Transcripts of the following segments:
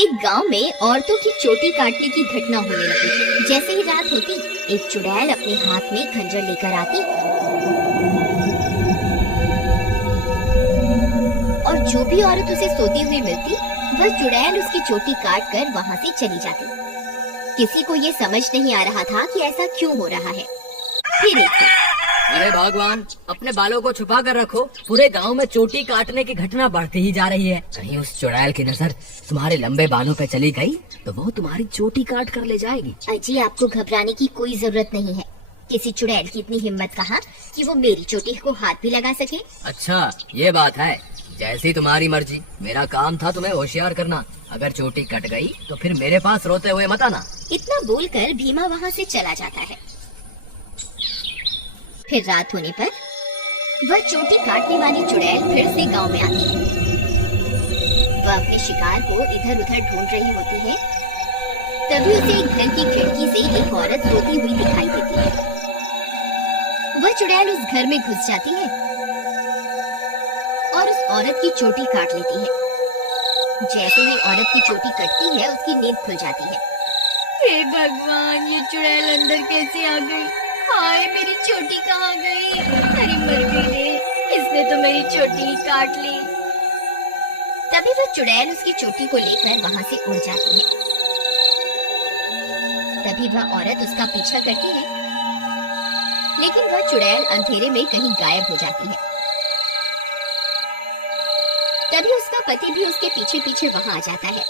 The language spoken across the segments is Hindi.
एक गांव में औरतों की चोटी काटने की घटना होने लगी। जैसे ही रात होती, एक चुड़ैल अपने हाथ में खंजर लेकर आती और जो भी औरत उसे सोती हुई मिलती, वह चुड़ैल उसकी चोटी काट कर वहाँ से चली जाती। किसी को ये समझ नहीं आ रहा था कि ऐसा क्यों हो रहा है। फिर एक दिन, अरे भगवान, अपने बालों को छुपा कर रखो। पूरे गांव में चोटी काटने की घटना बढ़ती ही जा रही है। कहीं उस चुड़ैल की नजर तुम्हारे लंबे बालों पे चली गई तो वो तुम्हारी चोटी काट कर ले जाएगी। अजी, आपको घबराने की कोई जरूरत नहीं है। किसी चुड़ैल की इतनी हिम्मत कहाँ कि वो मेरी चोटी को हाथ भी लगा सके। अच्छा, ये बात है। जैसी तुम्हारी मर्जी। मेरा काम था तुम्हें होशियार करना। अगर चोटी कट गई तो फिर मेरे पास रोते हुए मत आना। इतना बोलकर भीमा वहाँ से चला जाता है। फिर रात होने पर वह चोटी काटने वाली चुड़ैल फिर से गांव में आती है। वह अपने शिकार को इधर उधर ढूंढ रही होती है। तभी उसे एक घर की खिड़की से एक औरत रोती हुई दिखाई देती है। वह चुड़ैल उस घर में घुस जाती है और उस औरत की चोटी काट लेती है। जैसे ही औरत की चोटी कटती है, उसकी नींद खुल जाती है। हे भगवान, ये चुड़ैल अंदर कैसे आ गई? हाय, मेरी चोटी कहाँ गई? अरे मर गई रे, इसने तो मेरी चोटी ही काट ली। तभी वह चुड़ैल उसकी चोटी को लेकर वहाँ से उड़ जाती है। तभी वह औरत उसका पीछा करती है, लेकिन वह चुड़ैल अंधेरे में कहीं गायब हो जाती है। तभी उसका पति भी उसके पीछे पीछे वहाँ आ जाता है।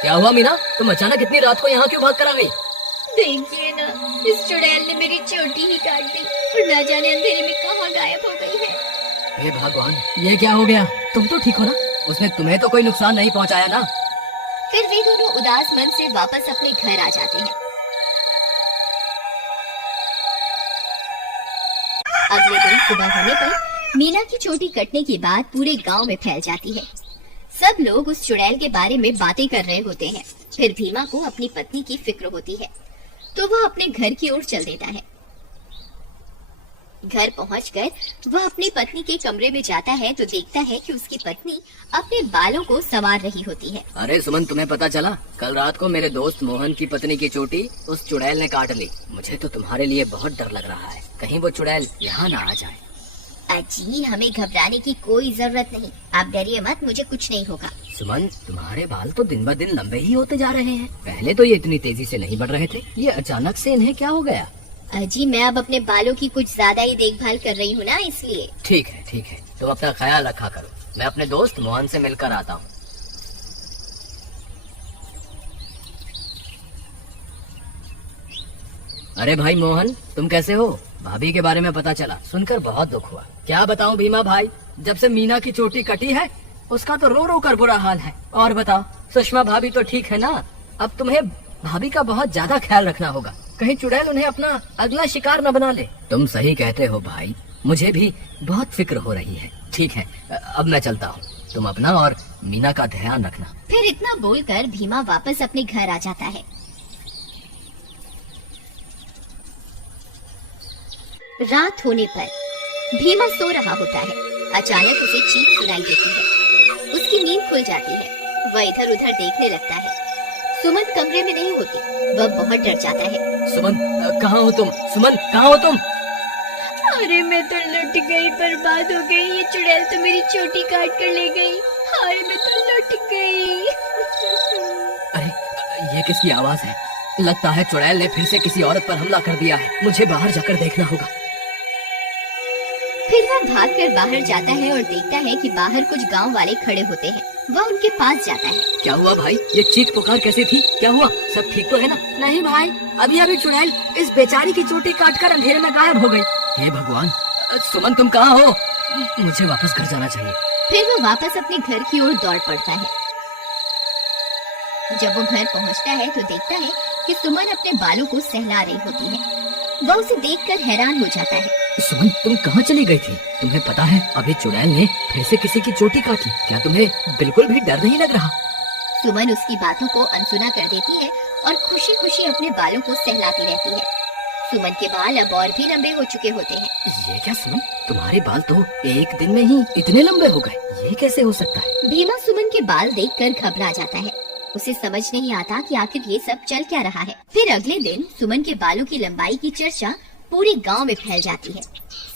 क्या हुआ मीना, तुम अचानक इतनी रात को यहाँ क्यों भाग कर आ गई? देखिए ना, इस चुड़ैल ने मेरी चोटी ही काट दी और ना जाने अंधेरे में कहाँ गायब हो गई है। हे भगवान, ये क्या हो गया? तुम तो ठीक हो ना? उसने तुम्हें तो कोई नुकसान नहीं पहुँचाया ना? फिर वे दोनों उदास मन से वापस अपने घर आ जाते हैं। अगले दिन सुबह होने पर मीना की चोटी कटने की बात पूरे गांव में फैल जाती है। सब लोग उस चुड़ैल के बारे में बातें कर रहे होते हैं। फिर भीमा को अपनी पत्नी की फिक्र होती है, तो वह अपने घर की ओर चल देता है। घर पहुंचकर वह अपनी पत्नी के कमरे में जाता है तो देखता है कि उसकी पत्नी अपने बालों को संवार रही होती है। अरे सुमन, तुम्हें पता चला? कल रात को मेरे दोस्त मोहन की पत्नी की चोटी उस चुड़ैल ने काट ली। मुझे तो तुम्हारे लिए बहुत डर लग रहा है, कहीं वो चुड़ैल यहाँ ना आ जाए। अजी, हमें घबराने की कोई जरूरत नहीं। आप डरिए मत, मुझे कुछ नहीं होगा। सुमन, तुम्हारे बाल तो दिन ब दिन लंबे ही होते जा रहे हैं। पहले तो ये इतनी तेजी से नहीं बढ़ रहे थे, ये अचानक से इन्हें क्या हो गया? अजी, मैं अब अपने बालों की कुछ ज्यादा ही देखभाल कर रही हूँ ना, इसलिए। ठीक है ठीक है, तुम अपना ख्याल रखा करो। मैं अपने दोस्त मोहन से मिलकर आता हूँ। अरे भाई मोहन, तुम कैसे हो? भाभी के बारे में पता चला, सुनकर बहुत दुख हुआ। क्या बताऊं भीमा भाई, जब से मीना की चोटी कटी है उसका तो रो रो कर बुरा हाल है। और बताओ, सुषमा भाभी तो ठीक है ना? अब तुम्हें भाभी का बहुत ज्यादा ख्याल रखना होगा, कहीं चुड़ैल उन्हें अपना अगला शिकार न बना ले। तुम सही कहते हो भाई, मुझे भी बहुत फिक्र हो रही है। ठीक है, अब मैं चलता हूँ। तुम अपना और मीना का ध्यान रखना। फिर इतना बोलकर भीमा वापस अपने घर आ जाता है। रात होने पर भीमा सो रहा होता है। अचानक उसे चीख सुनाई देती है। उसकी नींद खुल जाती है। वह इधर उधर देखने लगता है। सुमन कमरे में नहीं होती। वह बहुत डर जाता है। सुमन, कहाँ हो तुम? सुमन, कहाँ हो तुम? अरे मैं तो लुट गई, बर्बाद हो गई। ये चुड़ैल तो मेरी चोटी काट कर ले गई। हाय, मैं तो लुट गई। अरे, ये किसकी आवाज है? लगता है चुड़ैल ने फिर से किसी औरत पर हमला कर दिया है। मुझे बाहर जाकर देखना होगा। फिर वह भागकर बाहर जाता है और देखता है कि बाहर कुछ गांव वाले खड़े होते हैं। वह उनके पास जाता है। क्या हुआ भाई? ये चीख पुकार कैसी थी? क्या हुआ? सब ठीक तो है ना? नहीं भाई, अभी अभी चुड़ैल इस बेचारी की चोटी काटकर अंधेरे में गायब हो गई। हे भगवान, सुमन तुम कहाँ हो? मुझे वापस घर जाना चाहिए। फिर वह वापस अपने घर की ओर दौड़ पड़ता है। जब वो घर पहुंचता है तो देखता है कि सुमन अपने बालों को सहला रही होती है। वह उसे देखकर हैरान हो जाता है। सुमन, तुम कहाँ चली गई थी? तुम्हें पता है अभी चुड़ैल ने फिर से किसी की चोटी काटी। क्या तुम्हें बिल्कुल भी डर नहीं लग रहा? सुमन उसकी बातों को अनसुना कर देती है और खुशी खुशी अपने बालों को सहलाती रहती है। सुमन के बाल अब और भी लंबे हो चुके होते हैं। ये क्या सुमन, तुम्हारे बाल तो एक दिन में ही इतने लंबे हो गए, ये कैसे हो सकता है? भीमा सुमन के बाल देखकर घबरा जाता है। उसे समझ नहीं आता कि आखिर ये सब चल क्या रहा है। फिर अगले दिन सुमन के बालों की लंबाई की चर्चा पूरे गांव में फैल जाती है।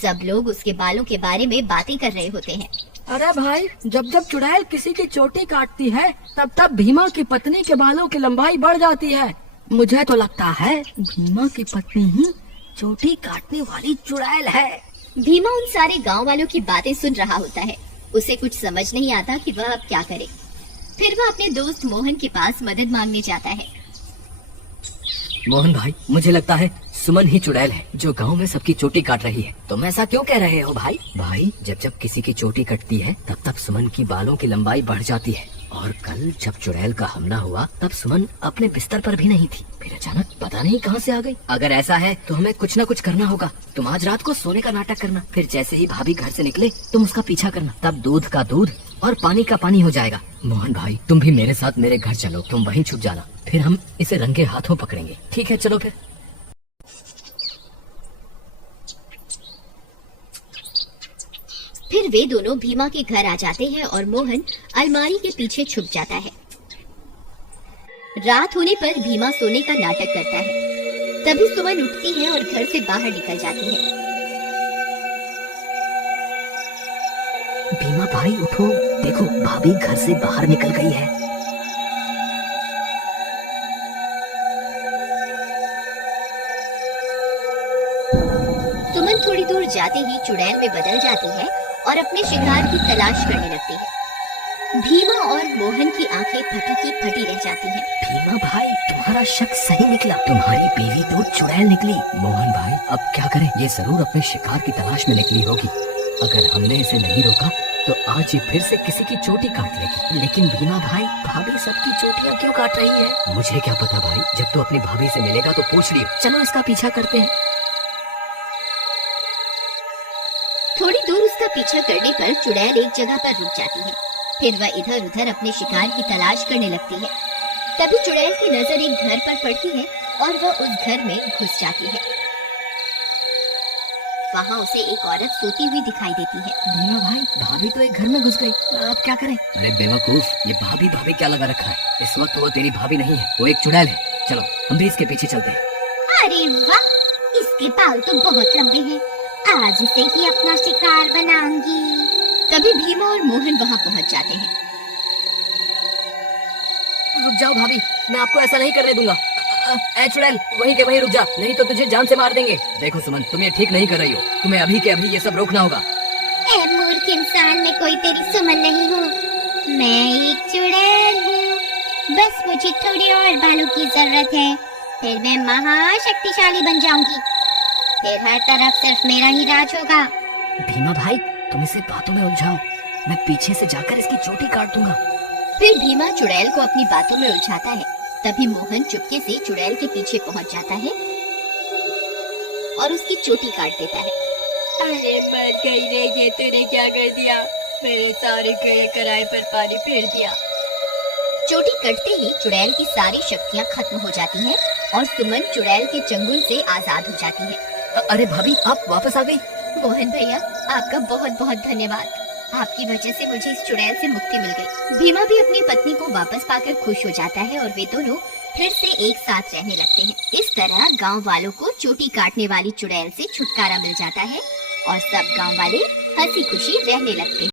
सब लोग उसके बालों के बारे में बातें कर रहे होते हैं। अरे भाई, जब जब चुड़ैल किसी की चोटी काटती है तब तब भीमा की पत्नी के बालों की लंबाई बढ़ जाती है। मुझे तो लगता है भीमा की पत्नी ही चोटी काटने वाली चुड़ैल है। भीमा उन सारे गांव वालों की बातें सुन रहा होता है। उसे कुछ समझ नहीं आता कि वह अब क्या करे। फिर वह अपने दोस्त मोहन के पास मदद मांगने जाता है। मोहन भाई, मुझे लगता है सुमन ही चुड़ैल है जो गांव में सबकी चोटी काट रही है। तुम ऐसा क्यों कह रहे हो भाई? भाई, जब जब किसी की चोटी कटती है तब तब सुमन की बालों की लंबाई बढ़ जाती है। और कल जब चुड़ैल का हमला हुआ तब सुमन अपने बिस्तर पर भी नहीं थी, फिर अचानक पता नहीं कहां से आ गई। अगर ऐसा है तो हमें कुछ न कुछ करना होगा। तुम आज रात को सोने का नाटक करना, फिर जैसे ही भाभी घर से निकले तुम उसका पीछा करना, तब दूध का दूध और पानी का पानी हो जाएगा। मोहन भाई, तुम भी मेरे साथ मेरे घर चलो, तुम वहीं छुप जाना, फिर हम इसे रंगे हाथों पकड़ेंगे। ठीक है, चलो फिर। फिर वे दोनों भीमा के घर आ जाते हैं और मोहन अलमारी के पीछे छुप जाता है। रात होने पर भीमा सोने का नाटक करता है। तभी सुमन उठती है और घर से बाहर निकल जाती है। भीमा भाई उठो, देखो भाभी घर से बाहर निकल गई है। सुमन थोड़ी दूर जाते ही चुड़ैल में बदल जाती है और अपने शिकार की तलाश करने लगती है। भीमा और मोहन की आंखें फटी की फटी रह जाती हैं। भीमा भाई, तुम्हारा शक सही निकला, तुम्हारी बीवी तो चुड़ैल निकली। मोहन भाई, अब क्या करें? ये जरूर अपने शिकार की तलाश में निकली होगी। अगर हमने इसे नहीं रोका तो आज ये फिर से किसी की चोटी काट लेगी। लेकिन भीमा भाई, भाभी सबकी चोटियाँ क्यों काट रही है? मुझे क्या पता भाई, जब तू अपनी भाभी से मिलेगा तो पूछ लियो। चलो इसका पीछा करते हैं। थोड़ी दूर उसका पीछा करने पर चुड़ैल एक जगह पर रुक जाती है। फिर वह इधर उधर अपने शिकार की तलाश करने लगती है। तभी चुड़ैल की नजर एक घर पर पड़ती है और वह उस घर में घुस जाती है। वहाँ उसे एक औरत सोती हुई दिखाई देती है। भीमा भाई, भाभी तो एक घर में घुस गई, अब क्या करें? अरे बेवकूफ, ये भाभी भाभी क्या लगा रखा है? इस वक्त वो तेरी भाभी नहीं है, वो एक चुड़ैल है। चलो हम भी इसके पीछे चलते हैं। अरे वाह, इसके बाल तो बहुत लंबे हैं। आज इसे ही अपना शिकार बनाऊंगी। तभी भीमा और मोहन वहाँ पहुँच जाते हैं। रुक जाओ भाभी, मैं आपको ऐसा नहीं करने दूंगा। ए चुड़ैल, वहीं के वहीं रुक जा, नहीं तो तुझे जान से मार देंगे। देखो सुमन, तुम ये ठीक नहीं कर रही हो, तुम्हें अभी के अभी ये सब रोकना होगा। ए मूर्ख इंसान, मैं कोई तेरी सुमन नहीं हूँ, मैं एक चुड़ैल हूँ। बस मुझे थोड़ी और बालों की जरूरत है, फिर मैं महाशक्तिशाली बन जाऊंगी। फिर हर तरफ सिर्फ मेरा ही राज होगा। भीमा भाई, तुम इसे बातों में उलझाओ, मैं पीछे से जाकर इसकी चोटी काट दूंगा। फिर भीमा चुड़ैल को अपनी बातों में उलझाता है। तभी मोहन चुपके से चुड़ैल के पीछे पहुंच जाता है और उसकी चोटी काट देता है। अरे मर गई रे, ये तूने क्या कर दिया? मेरे सारे कराए पर पानी फेर दिया। चोटी कटते ही चुड़ैल की सारी शक्तियाँ खत्म हो जाती हैं और सुमन चुड़ैल के चंगुल से आजाद हो जाती है। अरे भाभी, आप वापस आ गई? मोहन भैया, आपका बहुत बहुत धन्यवाद। आपकी वजह से मुझे इस चुड़ैल से मुक्ति मिल गई। भीमा भी अपनी पत्नी को वापस पाकर खुश हो जाता है और वे दोनों फिर से एक साथ रहने लगते हैं। इस तरह गांव वालों को चोटी काटने वाली चुड़ैल से छुटकारा मिल जाता है और सब गांव वाले हंसी खुशी रहने लगते हैं।